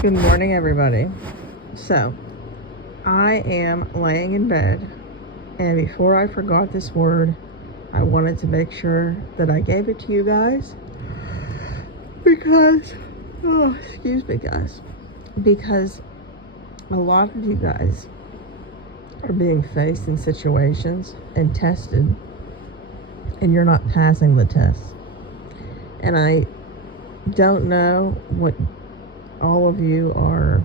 Good morning, everybody. So, I am laying in bed, and before I forgot this word, I wanted to make sure that I gave it to you guys because, excuse me, guys, because a lot of you guys are being faced in situations and tested, and you're not passing the test. And I don't know what all of you are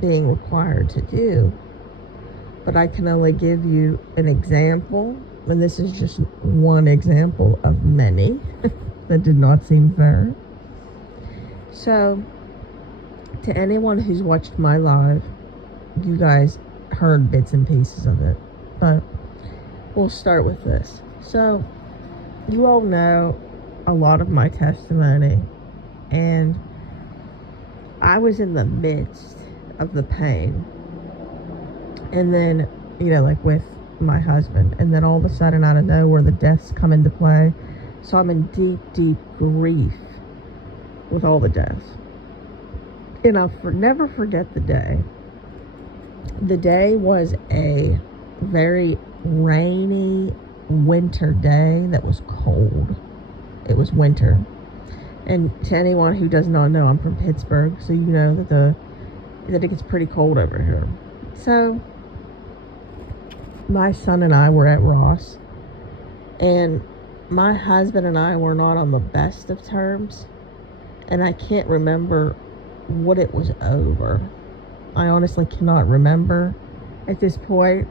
being required to do, but I can only give you an example, and this is just one example of many that did not seem fair. So, to anyone who's watched my live, you guys heard bits and pieces of it, but we'll start with this. So, you all know a lot of my testimony, and I was in the midst of the pain, and then, like with my husband, and then all of a sudden, out of nowhere, the deaths come into play. So I'm in deep, deep grief with all the deaths. And I'll never forget the day. The day was a very rainy winter day that was cold. It was winter. And to anyone who does not know, I'm from Pittsburgh, so you know that it gets pretty cold over here. So my son and I were at Ross, and my husband and I were not on the best of terms, and I can't remember what it was over. I honestly cannot remember at this point,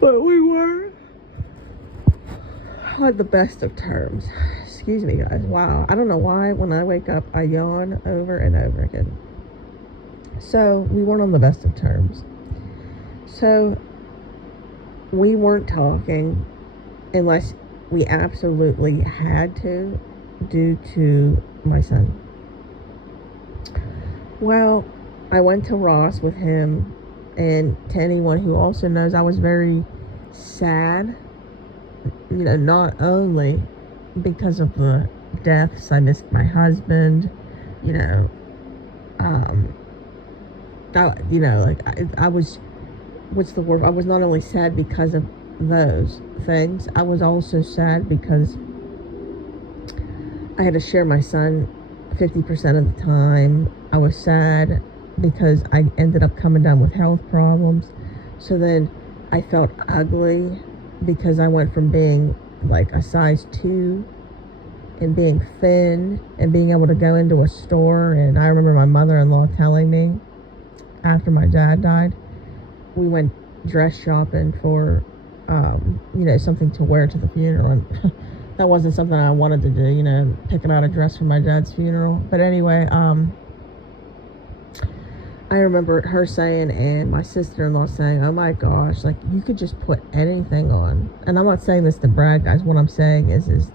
but we were on the best of terms. Excuse me, guys. Wow. I don't know why when I wake up, I yawn over and over again. So, we weren't on the best of terms. So, we weren't talking unless we absolutely had to, due to my son. Well, I went to Ross with him, and to anyone who also knows, I was very sad. Not only because of the deaths, I missed my husband, I was, what's the word? I was not only sad because of those things, I was also sad because I had to share my son 50% of the time. I was sad because I ended up coming down with health problems. So then I felt ugly because I went from being like a size 2 and being thin and being able to go into a store. And I remember my mother-in-law telling me after my dad died, we went dress shopping for something to wear to the funeral, and that wasn't something I wanted to do, picking out a dress for my dad's funeral. But anyway, I remember her saying, and my sister-in-law saying, oh my gosh, like, you could just put anything on. And I'm not saying this to brag, guys. What I'm saying is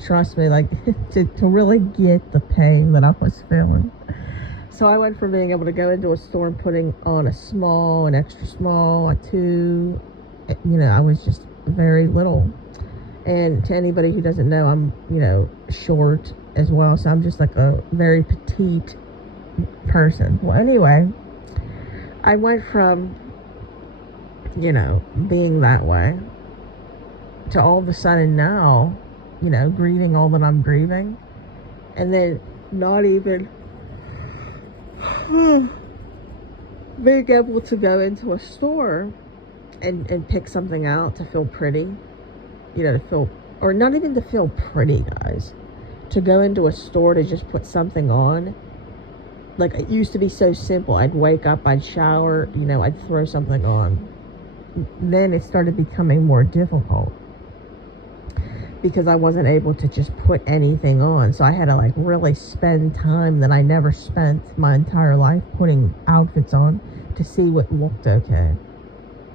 trust me, like, to really get the pain that I was feeling. So I went from being able to go into a store and putting on a small, an extra small, a 2, I was just very little. And to anybody who doesn't know, I'm, short as well. So I'm just like a very petite person. Well, anyway, I went from, being that way to all of a sudden now, grieving all that I'm grieving, and then not even being able to go into a store and pick something out to feel pretty, to feel, or not even to feel pretty, guys, to go into a store to just put something on. Like, it used to be so simple. I'd wake up, I'd shower, I'd throw something on. Then it started becoming more difficult because I wasn't able to just put anything on. So I had to really spend time that I never spent my entire life putting outfits on to see what looked okay.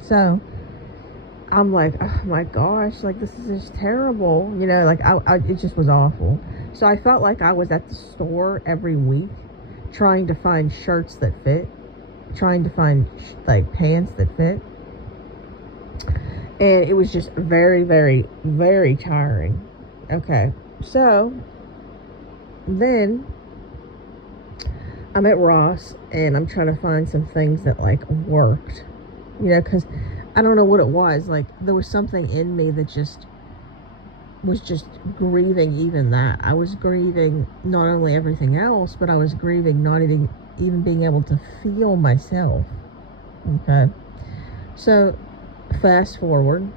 So I'm like, oh my gosh, this is just terrible. It just was awful. So I felt like I was at the store every week trying to find shirts that fit, trying to find pants that fit. And it was just very, very, very tiring. Okay, so then I'm at Ross and I'm trying to find some things that like worked, because I don't know what it was. Like there was something in me that just was just grieving even that. I was grieving not only everything else, but I was grieving not even being able to feel myself. Okay. So fast forward.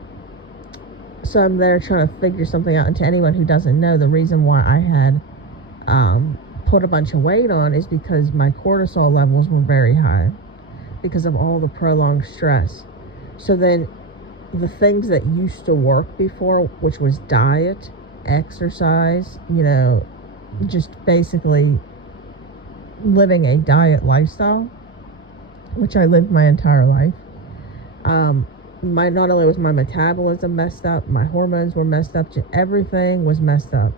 So I'm there trying to figure something out. And to anyone who doesn't know, the reason why I had put a bunch of weight on is because my cortisol levels were very high because of all the prolonged stress. So then the things that used to work before, which was diet, exercise, just basically living a diet lifestyle, which I lived my entire life. Not only was my metabolism messed up, my hormones were messed up, everything was messed up.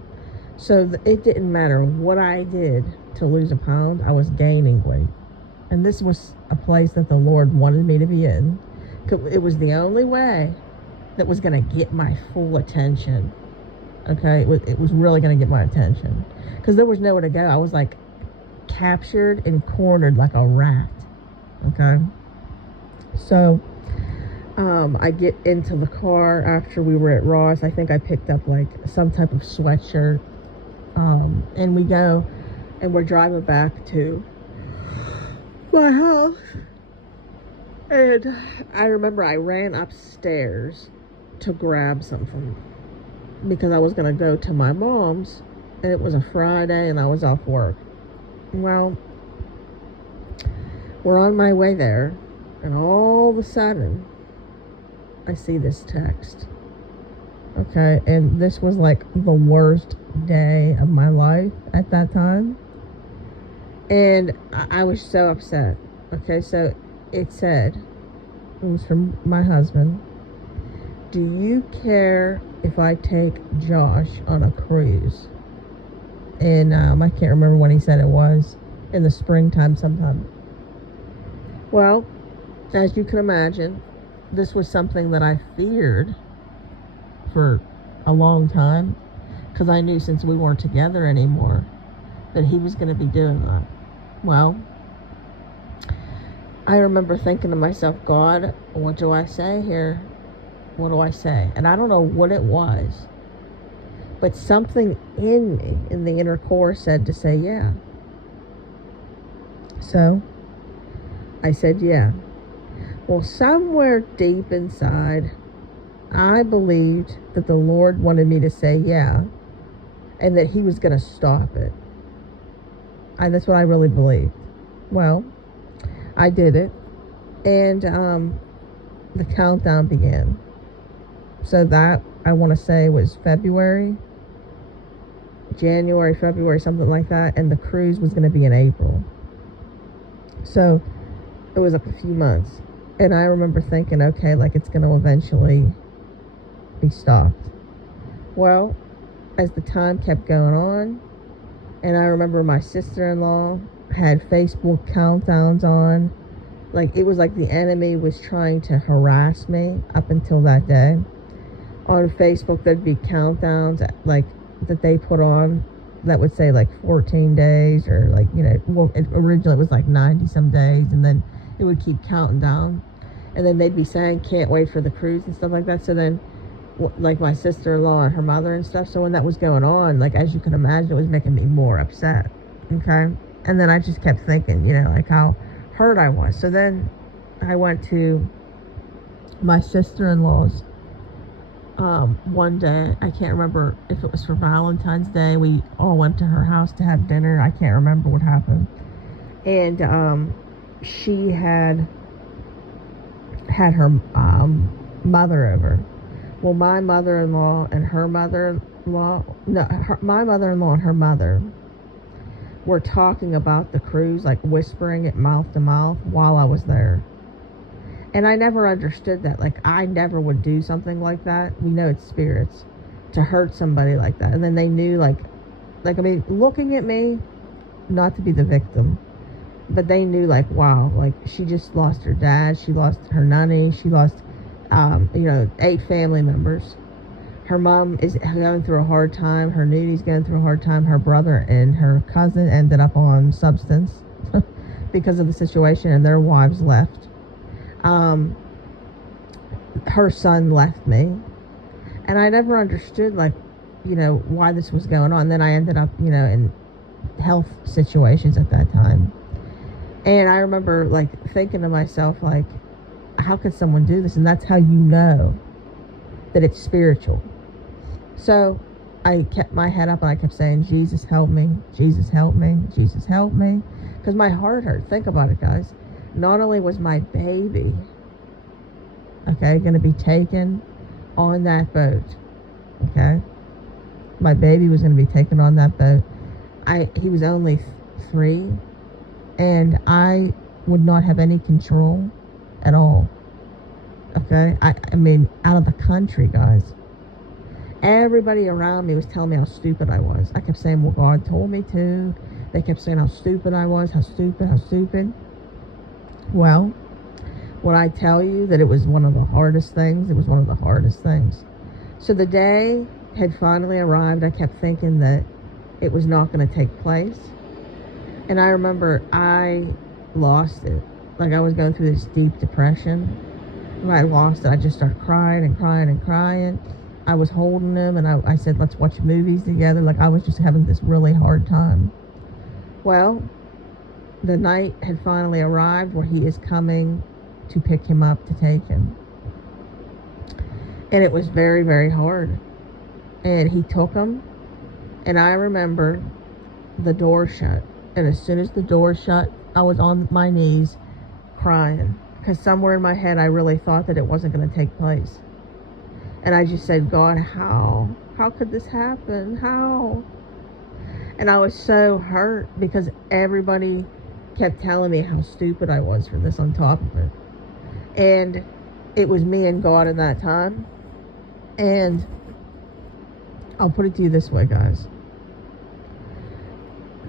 So it didn't matter what I did to lose a pound, I was gaining weight. And this was a place that the Lord wanted me to be in. It was the only way that was going to get my full attention. Okay, it was really going to get my attention. Because there was nowhere to go. I was like captured and cornered like a rat. Okay. So I get into the car after we were at Ross. I think I picked up like some type of sweatshirt. And we go and we're driving back to my house. And I remember I ran upstairs to grab something because I was going to go to my mom's, and it was a Friday and I was off work. Well, we're on my way there, and all of a sudden I see this text. Okay, and this was like the worst day of my life at that time. And I was so upset. Okay, so it said, it was from my husband, "Do you care if I take Josh on a cruise?" And I can't remember when he said it was. In the springtime sometime. Well, as you can imagine, this was something that I feared for a long time, because I knew since we weren't together anymore that he was going to be doing that. Well, I remember thinking to myself, God, what do I say here? What do I say? And I don't know what it was, but something in me, in the inner core, said to say yeah. So I said yeah. Well, somewhere deep inside, I believed that the Lord wanted me to say yeah, and that he was going to stop it. That's what I really believed. Well, I did it, and the countdown began. So that, I want to say, was January, February, something like that, and the cruise was going to be in April. So it was a few months. And I remember thinking, okay, like it's going to eventually be stopped. Well, as the time kept going on, and I remember my sister-in-law had Facebook countdowns on, like it was like the enemy was trying to harass me up until that day. On Facebook, there'd be countdowns like that they put on that would say like 14 days or like, originally it was like 90 some days, and then it would keep counting down. And then they'd be saying, can't wait for the cruise and stuff like that. So then, like my sister-in-law and her mother and stuff. So when that was going on, like, as you can imagine, it was making me more upset. Okay. And then I just kept thinking, like how hurt I was. So then I went to my sister-in-law's one day. I can't remember if it was for Valentine's Day. We all went to her house to have dinner. I can't remember what happened. And she had her mother over. Well, my mother-in-law and her mother-in-law, my mother-in-law and her mother were talking about the cruise, like whispering it mouth to mouth while I was there. And I never understood that. Like, I never would do something like that. We know it's spirits to hurt somebody like that. And then they knew, like, I mean, looking at me, not to be the victim, but they knew, like, wow, like, she just lost her dad, she lost her nanny, she lost, 8 family members. Her mom is going through a hard time, her noonie's going through a hard time, her brother and her cousin ended up on substance. because of the situation, and their wives left. Her son left me, and I never understood, like, why this was going on. Then I ended up, in health situations at that time. And I remember, like, thinking to myself, like, how could someone do this? And that's how you know that it's spiritual. So I kept my head up and I kept saying, Jesus, help me. Jesus, help me. Jesus, help me. Because my heart hurt. Think about it, guys. Not only was my baby, going to be taken on that boat, my baby was going to be taken on that boat. He was only 3, and I would not have any control at all. I mean, out of the country, guys. Everybody around me was telling me how stupid I was. I kept saying, well, God told me to. They kept saying how stupid I was, how stupid. Well, when I tell you that it was one of the hardest things, it was one of the hardest things. So the day had finally arrived. I kept thinking that it was not going to take place. And I remember I lost it. Like, I was going through this deep depression. When I lost it, I just started crying and crying and crying. I was holding him, and I said, let's watch movies together. Like, I was just having this really hard time. Well, the night had finally arrived where he is coming to pick him up to take him. And it was very, very hard. And he took him, and I remember the door shut. And as soon as the door shut, I was on my knees crying. Because somewhere in my head, I really thought that it wasn't going to take place. And I just said, God, how? How could this happen? How? And I was so hurt because everybody kept telling me how stupid I was for this on top of it. And it was me and God in that time. And I'll put it to you this way, guys.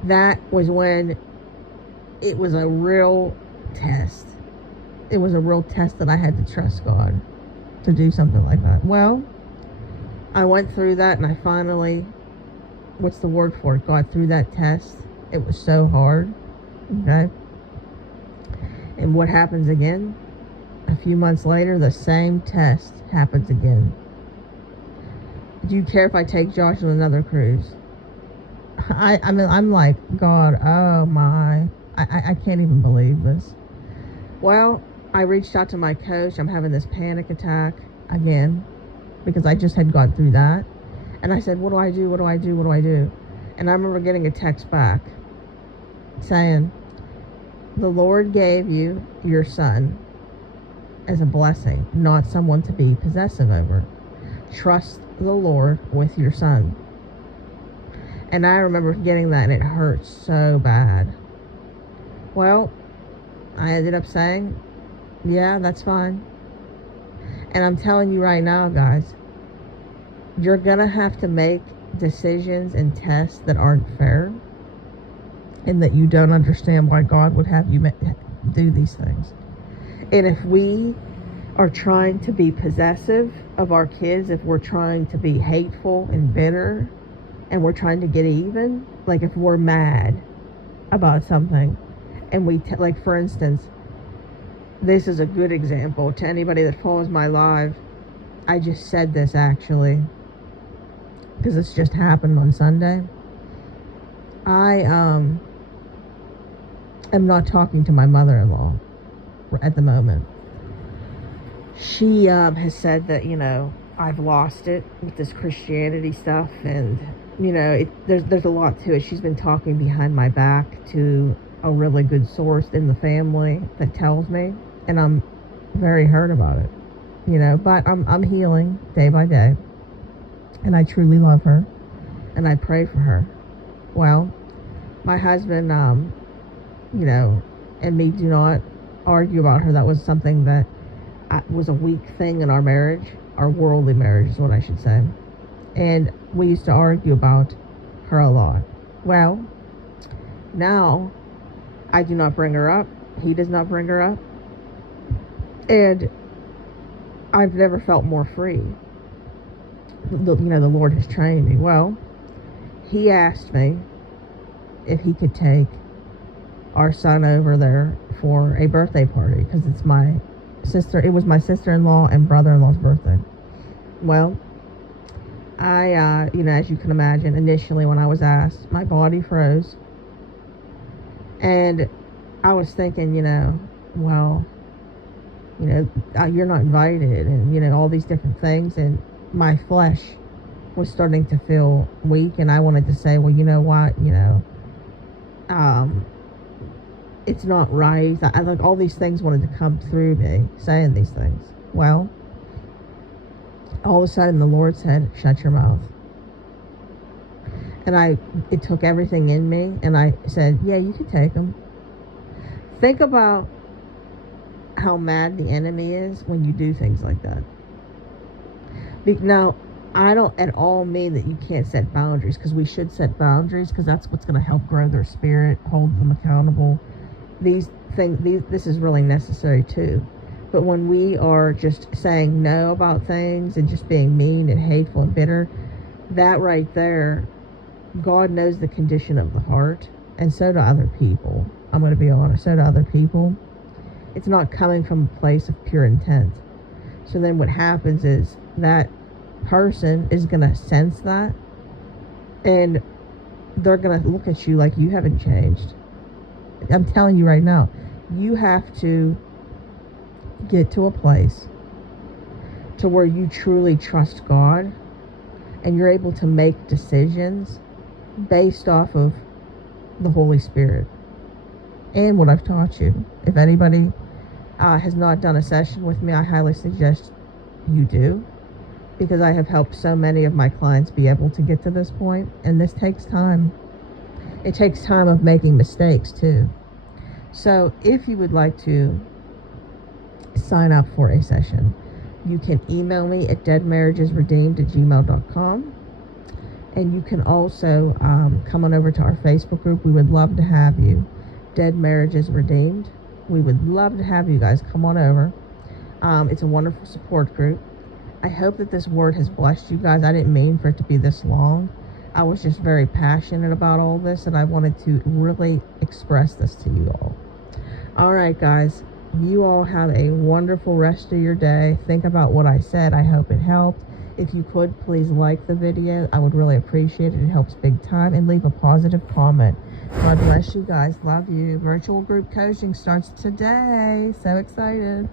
That was when it was a real test. It was a real test that I had to trust God to do something like that. Well, I went through that, and I finally, what's the word for it, got through that test. It was so hard. And what happens again? A few months later, the same test happens again. Do you care if I take Josh on another cruise? I mean, I'm like, God, oh my, I can't even believe this. Well, I reached out to my coach. I'm having this panic attack again because I just had gone through that. And I said, what do I do? What do I do? What do I do? And I remember getting a text back saying, the Lord gave you your son as a blessing, not someone to be possessive over. Trust the Lord with your son. And I remember getting that, and it hurt so bad. Well, I ended up saying, yeah, that's fine. And I'm telling you right now, guys, you're gonna have to make decisions and tests that aren't fair, and that you don't understand why God would have you do these things. And if we are trying to be possessive of our kids, if we're trying to be hateful and bitter, and we're trying to get even, like if we're mad about something, and we, like for instance, this is a good example to anybody that follows my live. I just said this actually, because this just happened on Sunday. I am not talking to my mother-in-law at the moment. She has said that, I've lost it with this Christianity stuff, and there's a lot to it. She's been talking behind my back to a really good source in the family that tells me, and I'm very hurt about it, but I'm healing day by day, and I truly love her, and I pray for her. Well, my husband, and me do not argue about her. That was something that was a weak thing in our marriage, our worldly marriage is what I should say. And we used to argue about her a lot. Well, now I do not bring her up. He does not bring her up. And I've never felt more free. The Lord has trained me. Well, he asked me if he could take our son over there for a birthday party because it was my sister-in-law and brother-in-law's birthday. Well, I, as you can imagine, initially when I was asked, my body froze. And I was thinking, well, you're not invited, and, all these different things. And my flesh was starting to feel weak, and I wanted to say, well, you know what, it's not right. I like all these things wanted to come through me saying these things. Well, all of a sudden the Lord said, shut your mouth. And it took everything in me, and I said, yeah, you can take them. Think about how mad the enemy is when you do things like that. Now, I don't at all mean that you can't set boundaries, because we should set boundaries, because that's what's going to help grow their spirit, hold them accountable. This is really necessary too. But when we are just saying no about things and just being mean and hateful and bitter, that right there, God knows the condition of the heart, and so do other people. I'm going to be honest, so do other people. It's not coming from a place of pure intent. So then what happens is that person is going to sense that, and they're going to look at you like you haven't changed. I'm telling you right now, you have to get to a place to where you truly trust God, and you're able to make decisions based off of the Holy Spirit and what I've taught you. If anybody has not done a session with me, I highly suggest you do, because I have helped so many of my clients be able to get to this point, and this takes time. It takes time of making mistakes too. So if you would like to sign up for a session, you can email me at deadmarriagesredeemed@gmail.com. And you can also come on over to our Facebook group. We would love to have you. Dead Marriages Redeemed. We would love to have you guys come on over. It's a wonderful support group. I hope that this word has blessed you guys. I didn't mean for it to be this long. I was just very passionate about all this, and I wanted to really express this to you all. All right, guys. You all have a wonderful rest of your day. Think about what I said. I hope it helped. If you could, please like the video. I would really appreciate it. It helps big time. And leave a positive comment. God bless you guys. Love you. Virtual group coaching starts today. So excited.